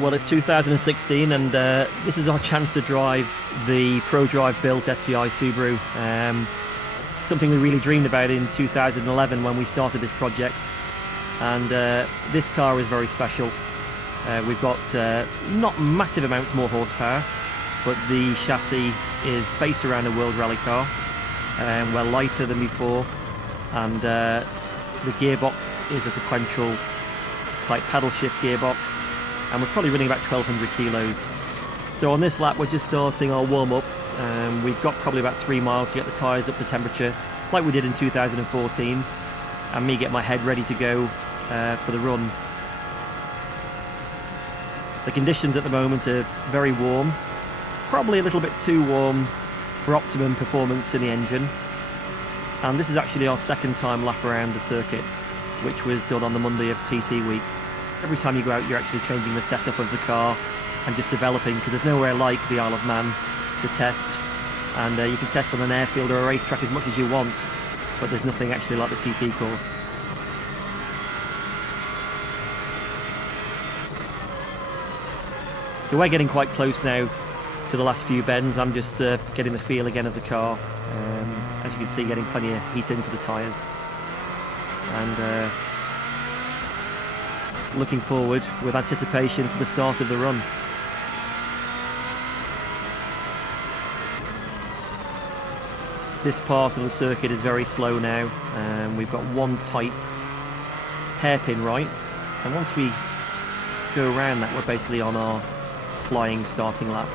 Well, it's 2016 and this is our chance to drive the ProDrive built STI Subaru. Something we really dreamed about in 2011 when we started this project. And this car is very special. We've got not massive amounts more horsepower, but the chassis is based around a World Rally car. We're lighter than before, and the gearbox is a sequential type paddle shift gearbox, and we're probably running about 1200 kilos. So on this lap we're just starting our warm-up. We've got probably about 3 miles to get the tyres up to temperature like we did in 2014, and me get my head ready to go for the run. The conditions at the moment are very warm, probably a little bit too warm for optimum performance in the engine. And this is actually our second time lap around the circuit, which was done on the Monday of TT week. Every time you go out, you're actually changing the setup of the car and just developing, because there's nowhere like the Isle of Man to test. And you can test on an airfield or a racetrack as much as you want, but there's nothing actually like the TT course. So we're getting quite close now to the last few bends. I'm just getting the feel again of the car. As you can see, getting plenty of heat into the tyres. And looking forward with anticipation for the start of the run. This part of the circuit is very slow now. We've got one tight hairpin right, and once we go around that, we're basically on our flying starting lap.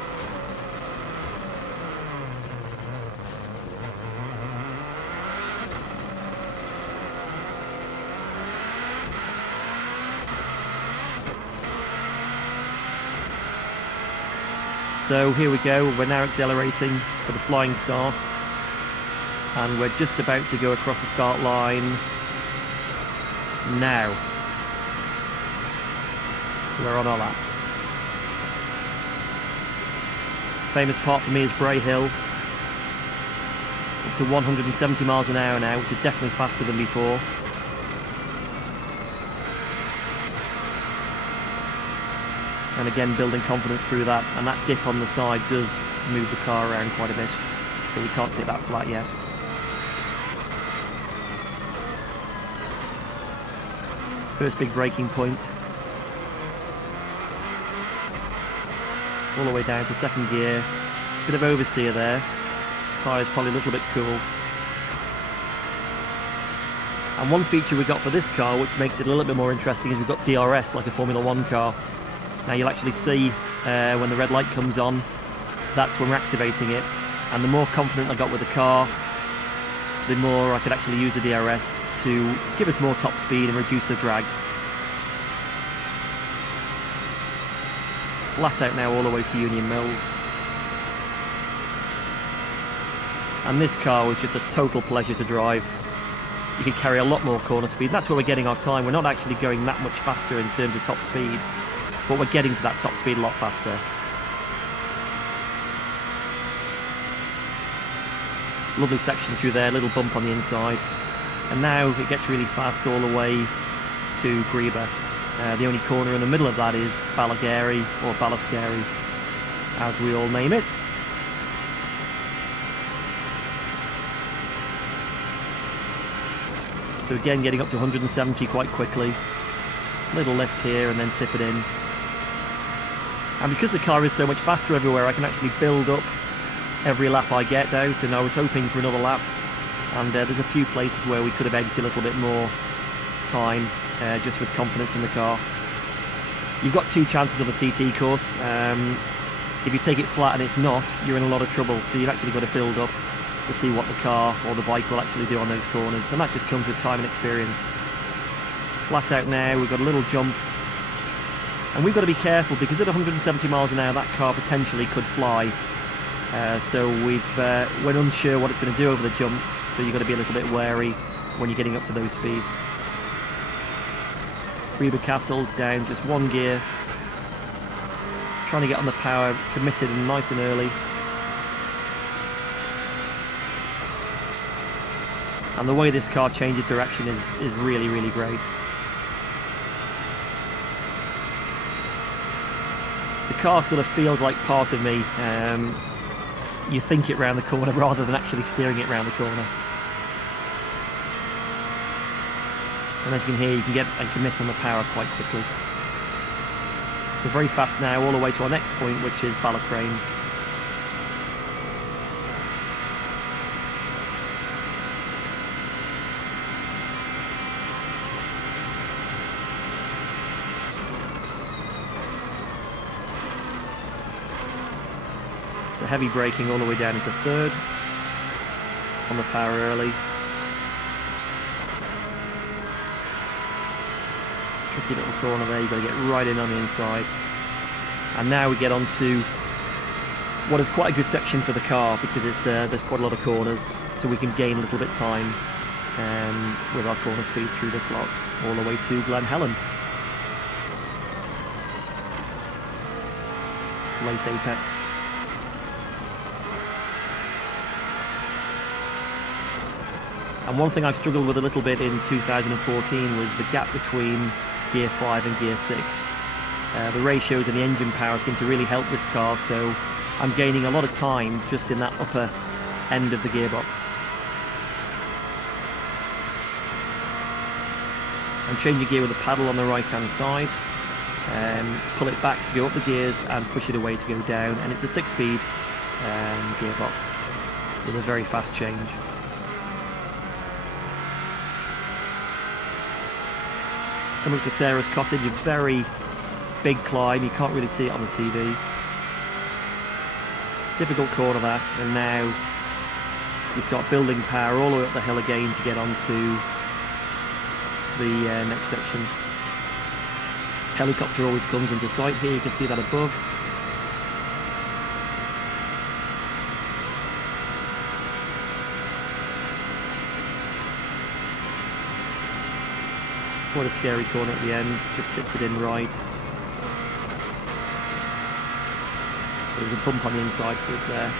So here we go, we're now accelerating for the flying start, and we're just about to go across the start line now. We're on our lap. Famous part for me is Bray Hill. Up to 170 miles an hour now, which is definitely faster than before. And again, building confidence through that, and that dip on the side does move the car around quite a bit, so we can't take that flat yet. First big braking point. All the way down to second gear. Bit of oversteer there. Tyres probably a little bit cool. And one feature we got for this car, which makes it a little bit more interesting, is we've got DRS like a Formula 1 car. Now you'll actually see when the red light comes on, that's when we're activating it. And the more confident I got with the car, the more I could actually use the DRS to give us more top speed and reduce the drag. Flat out now all the way to Union Mills. And this car was just a total pleasure to drive. You can carry a lot more corner speed. That's where we're getting our time. We're not actually going that much faster in terms of top speed, but we're getting to that top speed a lot faster. Lovely section through there, little bump on the inside. And now it gets really fast all the way to Greba. The only corner in the middle of that is Balagary, or Balascary, as we all name it. So again, getting up to 170 quite quickly. Little lift here and then tip it in. And because the car is so much faster everywhere, I can actually build up every lap I get out, and I was hoping for another lap. And there's a few places where we could have edged a little bit more time, just with confidence in the car. You've got two chances of a TT course. If you take it flat and it's not, you're in a lot of trouble. So you've actually got to build up to see what the car or the bike will actually do on those corners. And that just comes with time and experience. Flat out now, we've got a little jump. And we've got to be careful, because at 170 miles an hour, that car potentially could fly. So we're unsure what it's going to do over the jumps, so you've got to be a little bit wary when you're getting up to those speeds. Greba Castle down just one gear. Trying to get on the power, committed and nice and early. And the way this car changes direction is really, really great. car sort of feels like part of me. You think it round the corner rather than actually steering it round the corner. And as you can hear, you can get and commit on the power quite quickly. We're very fast now, all the way to our next point, which is Ballacrane. So heavy braking all the way down into third. On the power early. Tricky little corner there, you've got to get right in on the inside. And now we get on to what is quite a good section for the car, because it's there's quite a lot of corners, so we can gain a little bit of time with our corner speed through this lot, all the way to Glen Helen. Late apex. And one thing I've struggled with a little bit in 2014 was the gap between Gear 5 and Gear 6. The ratios and the engine power seem to really help this car, so I'm gaining a lot of time just in that upper end of the gearbox. I'm changing gear with a paddle on the right hand side, pull it back to go up the gears and push it away to go down, and it's a 6-speed gearbox with a very fast change. Coming to Sarah's cottage, a very big climb, you can't really see it on the TV. Difficult corner that, and now you start building power all the way up the hill again to get onto the next section. Helicopter always comes into sight here, you can see that above. Quite a scary corner at the end, just tips it in right. There's a bump on the inside for us there.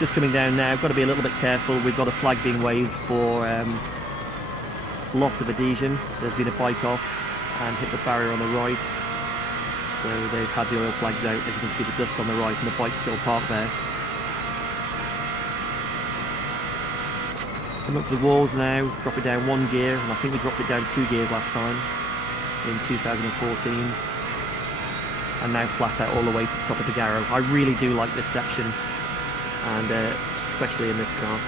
Just coming down now, got to be a little bit careful. We've got a flag being waved for loss of adhesion. There's been a bike off and hit the barrier on the right. So they've had the oil flags out. As you can see, the dust on the right and the bike still parked there. Come up for the walls now, drop it down 1 gear, and I think we dropped it down 2 gears last time in 2014. And now flat out all the way to the top of the Garrow. I really do like this section, and especially in this car.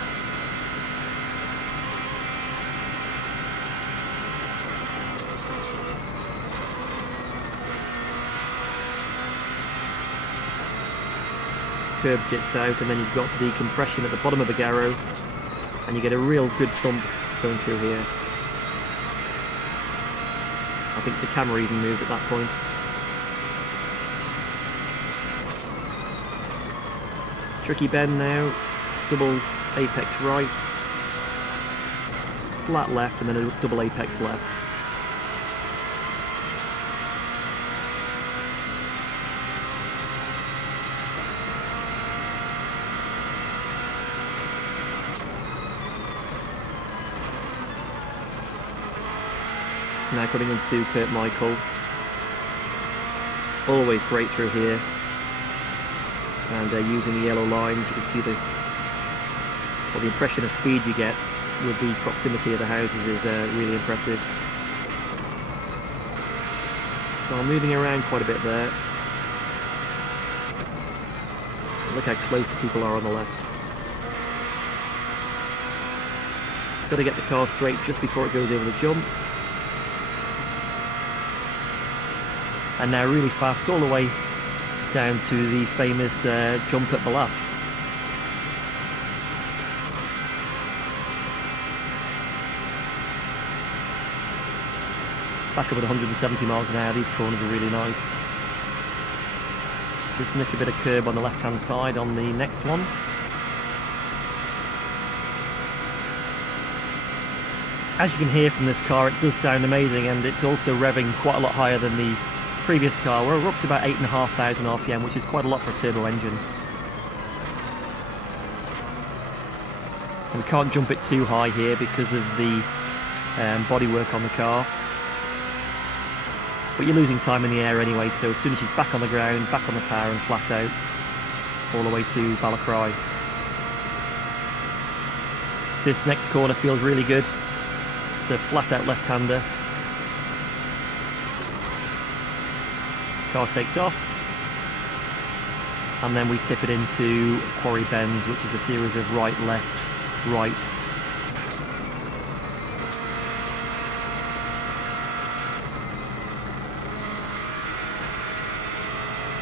Curb jits out, and then you've got the compression at the bottom of the Garrow, and you get a real good thump going through here. I think the camera even moved at that point. Tricky bend now, double apex right, flat left, and then a double apex left. Now coming into Kurt Michael. Always great through here. And using the yellow lines, you can see the impression of speed you get with the proximity of the houses is really impressive. So I'm moving around quite a bit there. Look how close people are on the left. Got to get the car straight just before it goes over the jump. And now really fast all the way down to the famous jump at Ballaugh. Back up at 170 miles an hour, these corners are really nice. Just nick a bit of curb on the left hand side on the next one. As you can hear from this car, it does sound amazing, and it's also revving quite a lot higher than the previous car. We're up to about 8,500 RPM, which is quite a lot for a turbo engine. And we can't jump it too high here because of the bodywork on the car. but you're losing time in the air anyway, so as soon as she's back on the ground, back on the power and flat out, all the way to Balacry. This next corner feels really good. It's a flat out left-hander. Car takes off, and then we tip it into Quarry Bends, which is a series of right, left, right.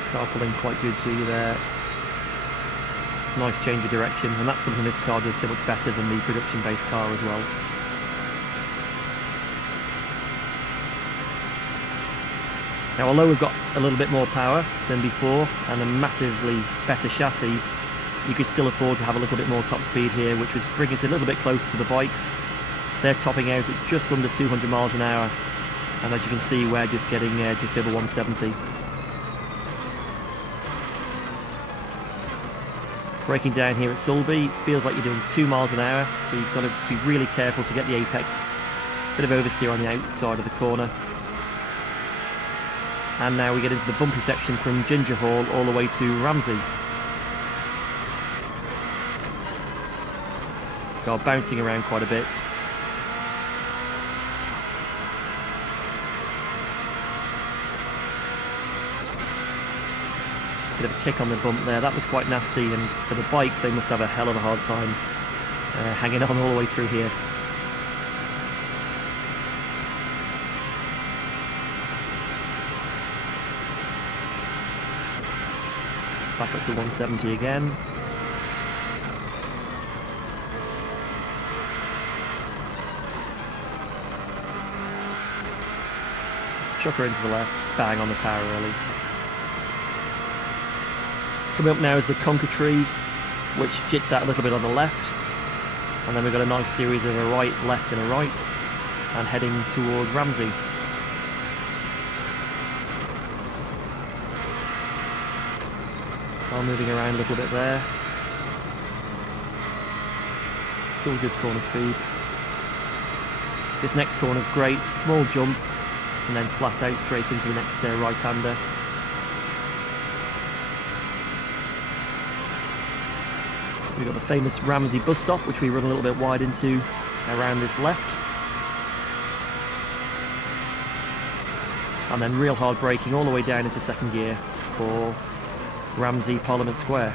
Car pulling quite good to you there. Nice change of direction, and that's something this car does so much better than the production-based car as well. Now, although we've got a little bit more power than before and a massively better chassis, you could still afford to have a little bit more top speed here, which would bring us a little bit closer to the bikes. They're topping out at just under 200 miles an hour, and as you can see, we're just getting just over 170. Braking down here at Sulby, feels like you're doing 2 miles an hour, so you've got to be really careful to get the apex. Bit of oversteer on the outside of the corner. And now we get into the bumpy section from Ginger Hall all the way to Ramsey. Car bouncing around quite a bit. Bit of a kick on the bump there, that was quite nasty, and for the bikes they must have a hell of a hard time hanging on all the way through here. Back up to 170 again. Chuck her into the left, bang on the power early. Coming up now is the Conker Tree, which jits out a little bit on the left, and then we've got a nice series of a right, left and a right, and heading toward Ramsey. Car moving around a little bit there. Still good corner speed. This next corner's great, small jump, and then flat out straight into the next right-hander. We've got the famous Ramsey bus stop, which we run a little bit wide into around this left. And then real hard braking all the way down into second gear for Ramsey Parliament Square.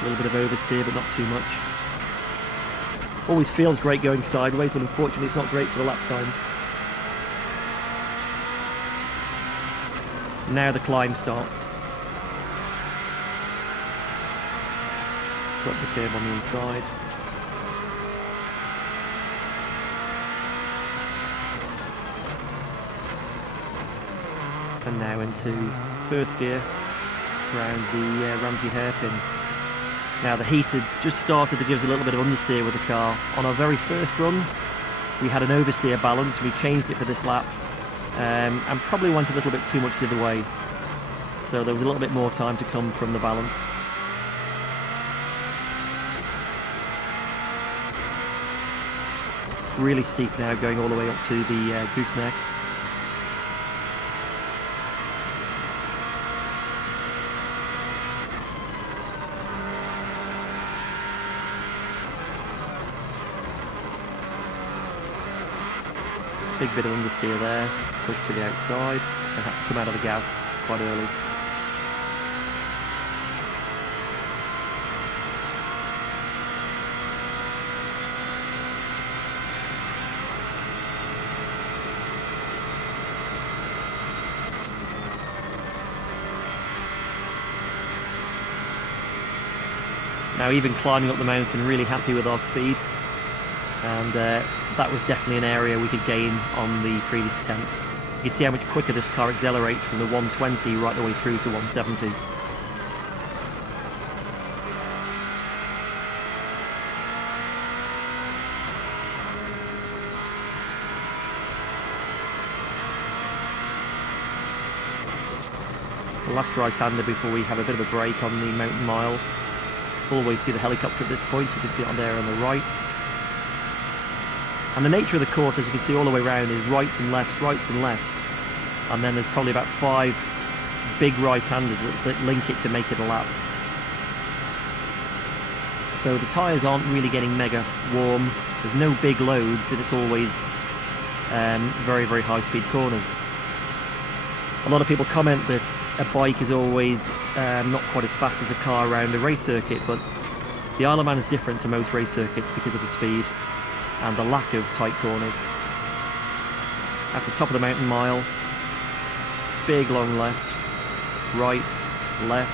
A little bit of oversteer, but not too much. Always feels great going sideways, but unfortunately it's not great for the lap time. Now the climb starts. Got the curve on the inside. And now into first gear around the Ramsey hairpin. Now the heated's just started to give us a little bit of understeer with the car. On our very first run, we had an oversteer balance. We changed it for this lap. And probably went a little bit too much the other way, so there was a little bit more time to come from the balance. Really steep now, going all the way up to the gooseneck. Big bit of understeer there, pushed to the outside, and had to come out of the gas quite early. Now, even climbing up the mountain, really happy with our speed, and that was definitely an area we could gain on the previous attempts. You can see how much quicker this car accelerates from the 120 right the way through to 170. The last right-hander before we have a bit of a break on the mountain mile. Always see the helicopter at this point, you can see it on there on the right. And the nature of the course, as you can see all the way around, is rights and lefts, and then there's probably about 5 big right-handers that link it to make it a lap. So the tyres aren't really getting mega warm, there's no big loads, and it's always very, very high-speed corners. A lot of people comment that a bike is always not quite as fast as a car around a race circuit, but the Isle of Man is different to most race circuits because of the speed and the lack of tight corners. That's the top of the mountain mile. Big long left, right, left.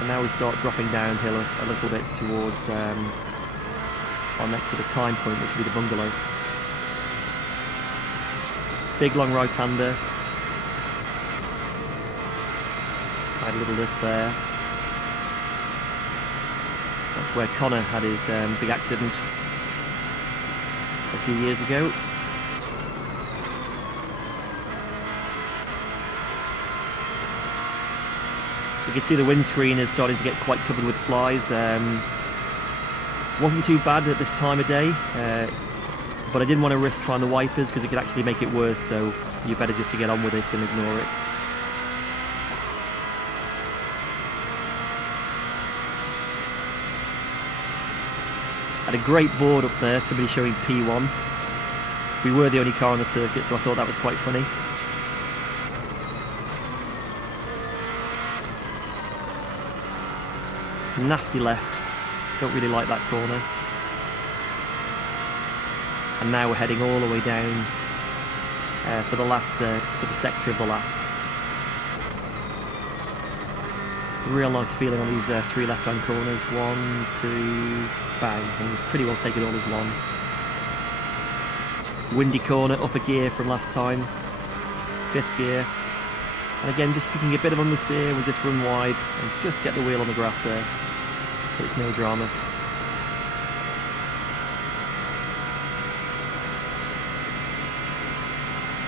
And now we start dropping downhill a little bit towards our next sort of time point, which will be the bungalow. Big long right-hander. Had a little lift there. That's where Connor had his big accident a few years ago. You can see the windscreen is starting to get quite covered with flies. Wasn't too bad at this time of day, but I didn't want to risk trying the wipers because it could actually make it worse, so you're better just to get on with it and ignore it. Had a great board up there, somebody showing P1. We were the only car on the circuit, so I thought that was quite funny. Nasty left, don't really like that corner. And now we're heading all the way down for the last sort of sector of the lap. Real nice feeling on these 3 left-hand corners. 1, 2, bang, and we pretty well take it all as one. Windy corner, up a gear from last time, 5th gear. And again, just picking a bit of understeer, we just run wide and just get the wheel on the grass there. But it's no drama.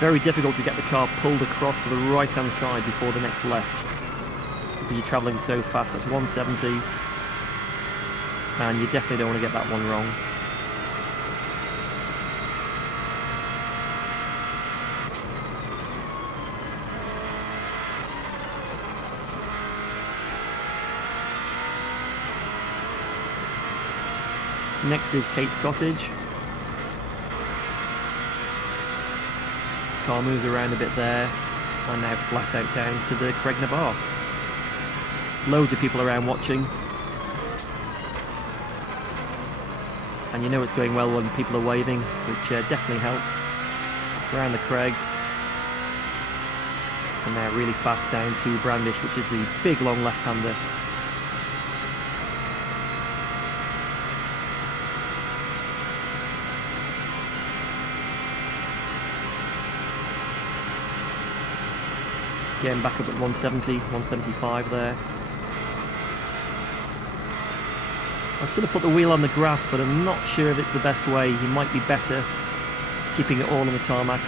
Very difficult to get the car pulled across to the right-hand side before the next left, because you're travelling so fast. That's 170, and you definitely don't want to get that one wrong. Next is Kate's Cottage. Car moves around a bit there, and now flat out down to the Cregna Bar. Loads of people around watching, and you know it's going well when people are waving, which definitely helps. Around the Craig, and now really fast down to Brandish, which is the big long left-hander. Getting back up at 170, 175 there. I sort of put the wheel on the grass, but I'm not sure if it's the best way. You might be better keeping it all on the tarmac.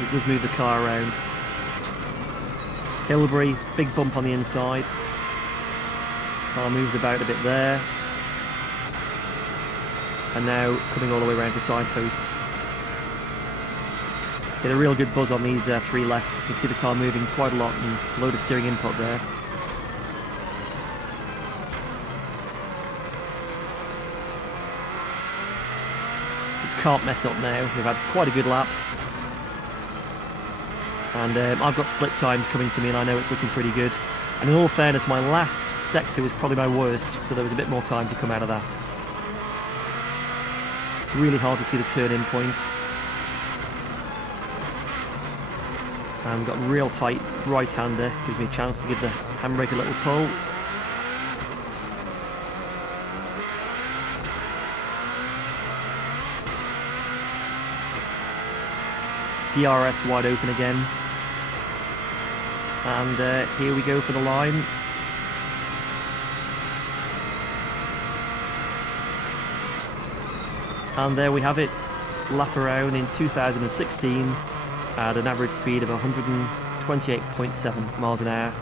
It does move the car around. Hilbury, big bump on the inside. Car moves about a bit there. And now coming all the way around to signpost. Get a real good buzz on these 3 lefts. You can see the car moving quite a lot and a load of steering input there. You can't mess up now. We've had quite a good lap. And I've got split times coming to me, and I know it's looking pretty good. And in all fairness, my last sector was probably my worst, so there was a bit more time to come out of that. Really hard to see the turn-in point. And we've got a real tight right-hander, gives me a chance to give the handbrake a little pull. DRS wide open again. And here we go for the line. And there we have it, lap around in 2016 at an average speed of 128.7 miles an hour.